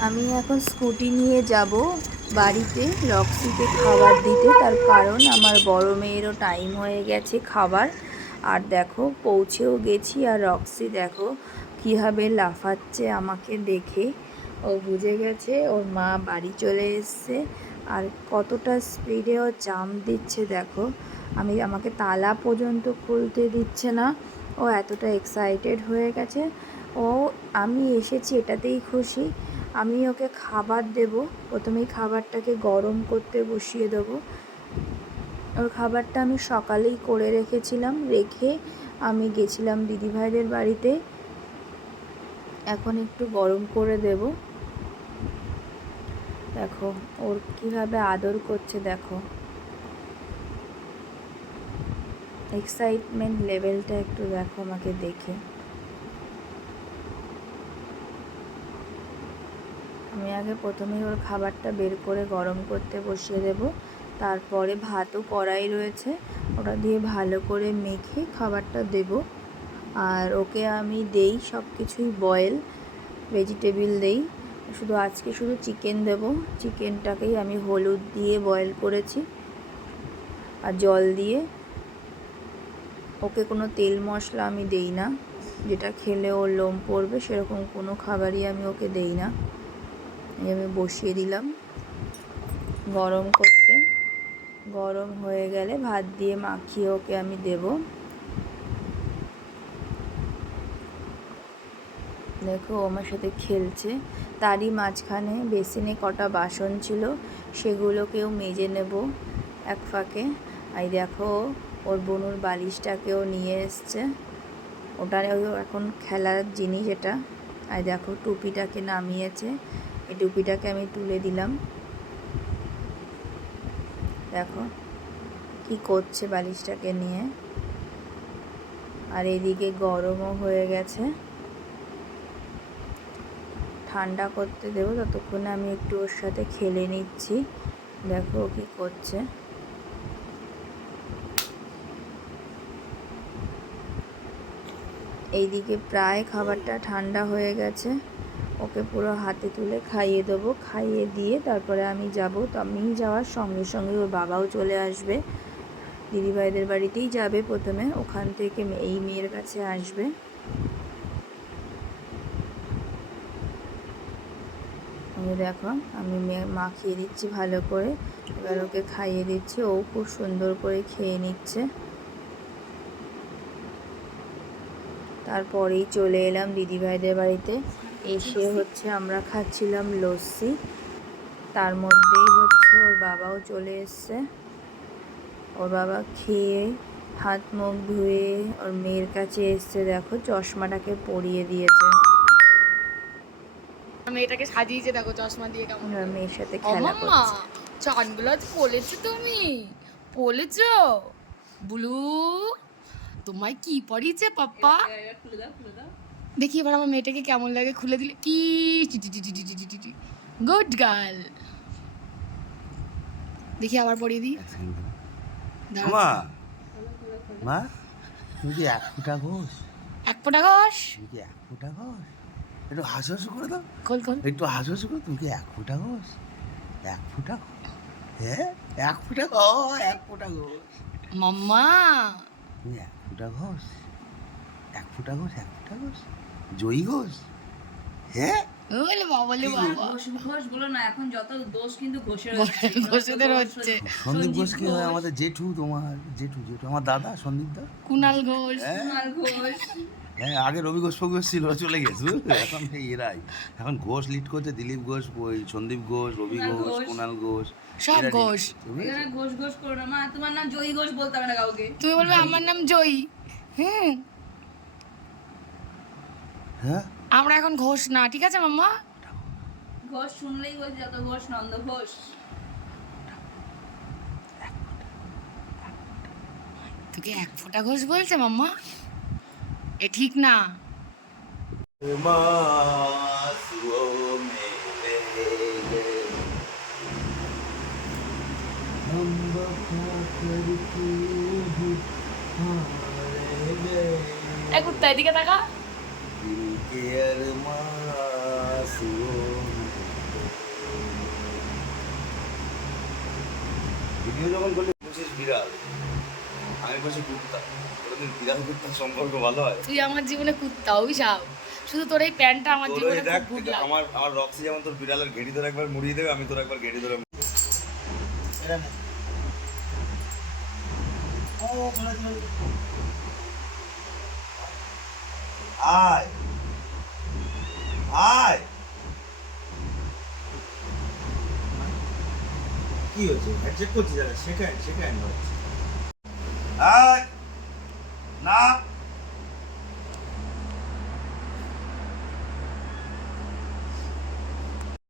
আমি এখন স্কুটি নিয়ে যাব বাড়িতে, রক্সিতে খাবার দিতে। তার কারণ আমার বড় মেয়েরও টাইম হয়ে গেছে খাবার। আর দেখো, পৌঁছেও গেছি। আর রক্সি দেখো, কীভাবে লাফাচ্ছে আমাকে দেখে। ও বুঝে গেছে, ওর মা বাড়ি চলে এসছে। আর কতটা স্পিডে ও জাম্প দিচ্ছে দেখো। আমি, আমাকে তালা পর্যন্ত খুলতে দিচ্ছে না। ও এতটা এক্সাইটেড হয়ে গেছে। ও, আমি এসেছি, এটাতেই খুশি। আমি ওকে খাবার দেব। প্রথমেই খাবারটাকে গরম করতে বসিয়ে দেবো। ওর খাবারটা আমি সকালেই করে রেখেছিলাম, রেখে আমি গেছিলাম দিদিভাইদের বাড়িতে। এখন একটু গরম করে দেব। দেখো, ওর কীভাবে আদর করছে, দেখো। এক্সাইটমেন্ট লেভেলটা একটু দেখো আমাকে দেখে। আমি আগে প্রথমেই ওর খাবারটা বের করে গরম করতে বসিয়ে দেব। তারপরে ভাতও কড়াই রয়েছে, ওটা দিয়ে ভালো করে মেখে খাবারটা দেব। আর ওকে আমি দেই সব কিছুই বয়েল, ভেজিটেবিল দেই। শুধু আজকে শুধু চিকেন দেব, চিকেনটাকেই আমি হলুদ দিয়ে বয়েল করেছি। আর জল দিয়ে ওকে কোনো তেল মশলা আমি দেই না। যেটা খেলে ওর লোম পড়বে সেরকম কোনো খাবারই আমি ওকে দেই না। আমি বসিয়ে দিলাম। গরম করতে। গরম হয়ে গেলে ভাত দিয়ে মাখিয়ে ওকে আমি দেব। দেখো আমার সাথে খেলছে। তারই মাঝখানে বেসিনে কটা বাসন ছিল, সেগুলোকেও মেজে নেব এক ফাঁকে। এই দেখো ওর বনুর বালিশটাকেও নিয়ে এসছে। ওটা এখন খেলার জিনিস এটা। আর দেখো টুপিটাকে নামিয়েছে। এই টুপিটাকে আমি তুলে দিলাম। দেখো কি করছে বালিশটাকে নিয়ে। আর এদিকে গরমও হয়ে গেছে। ঠান্ডা করতে দেবো, ততক্ষণে আমি একটু ওর সাথে খেলে নিচ্ছি। দেখো ও কি করছে। এইদিকে প্রায় খাবারটা ঠান্ডা হয়ে গেছে। ওকে পুরো হাতে তুলে খাইয়ে দেবো। খাইয়ে দিয়ে তারপরে আমি যাব। তো আমি যাওয়ার সঙ্গে সঙ্গে ওর বাবাও চলে আসবে। দিদিভাইদের বাড়িতেই যাবে প্রথমে। ওখান থেকে এই মেয়ের কাছে আসবে। আমি দেখো, আমি মাখিয়ে দিচ্ছি ভালো করে। এবার ওকে খাইয়ে দিচ্ছি। ও খুব সুন্দর করে খেয়ে নিচ্ছে। তারপরেই চলে এলাম দিদিভাইদের বাড়িতে। এসে হচ্ছে আমরা খাচ্ছিলাম লস্যি। তার মধ্যেই হচ্ছে ওর বাবাও চলে এসছে। ওর বাবা খেয়ে হাত মুখ ধুয়ে ওর মেয়ের কাছে এসছে দেখো চশমাটাকে পরিয়ে দিয়েছে। মেয়েটাকে সাজিয়েছে দেখো চশমা দিয়ে কেমন ওর মেয়ের সাথে খেলা করছে। চানগুলো আজ পলেছো তুমি? পলেছো বুলু? তোমায় কি পড়িয়েছে পাপ্পা? দেখি এবার আমার মেয়েটাকে কেমন লাগে খুলে দিলে কি গুড গার্ল। দেখি আবার পড়িয়ে দিই। মা মা তুমি কি এক ফুটা ঘোষ এক ফোঁটা ঘষ তুমি কি এক ফুটা ঘোষ একটু হাসু হাসু করে দাও। খোল খোল। একটু হাসু হাসু করে তুমি কি এক ফুটা ঘোষ এক ফুটা ঘোষ হ্যাঁ? এক ফুটা ঘ এক ফুটা ঘোষ মাম্মা। তুমি এক ফুটা ঘোষ এক ফুটা ঘোষ এক ফুটা ঘোষ জয়ী ঘোষ হ্যাঁ? ওলে বাবলে বাবা। ঘোষ ঘোষ এখন যত দোষ কিন্তু ঘোষের ঘোষেদের হচ্ছে। সন্দীপ ঘোষ কি হয়? আমাদের জেঠু তোমার জেঠু জেঠু আমার দাদা সন্দীপ দা। কুনাল ঘোষ। হ্যাঁ? আগে রবি ঘোষ ফোষ ছিল চলে গেছে বুঝলে? এখন এরাই। এখন ঘোষ লিড করছে দিলীপ ঘোষ ওই সন্দীপ ঘোষ রবি ঘোষ কুনাল ঘোষ। সব ঘোষ। ঘোষ ঘোষ করো না মা তোমার নাম জয়ী ঘোষ বলতে হবে না কাউকে। তুমি বলবে আমার নাম জয়ী। হুম হ্যাঁ? আমরা এখন ঘোষ না ঠিক আছে মাম্মা? ঘোষ শুনলেই বলছি যত ঘোষ নন্দ ঘোষ। তোকে এক ফোঁটা ঘোষ বলছে মাম্মা? এ ঠিক না। এদিকে তাকা। কে ভিডিও যখন করলে বলছিস বিড়াল। আমি বলছি কুত্তা। কোনোদিন বিড়াল কুত্তার সম্পর্ক ভালো হয়? তুই আমার জীবনে কুত্তা অভিশাপ। শুধু তোর এই প্যান্টটা আমার জীবনে খুব আমার আমার রক্সি যেমন তোর বিড়ালের ঘেড়ি ধরে একবার মুড়িয়ে দেবে আমি তোর একবার ঘেড়ি ধরে আয়। আয় কি হয়েছে হ্যান্ডশেক করছি দাদা সেকেন্ড সেকেন্ড হচ্ছে আয় না।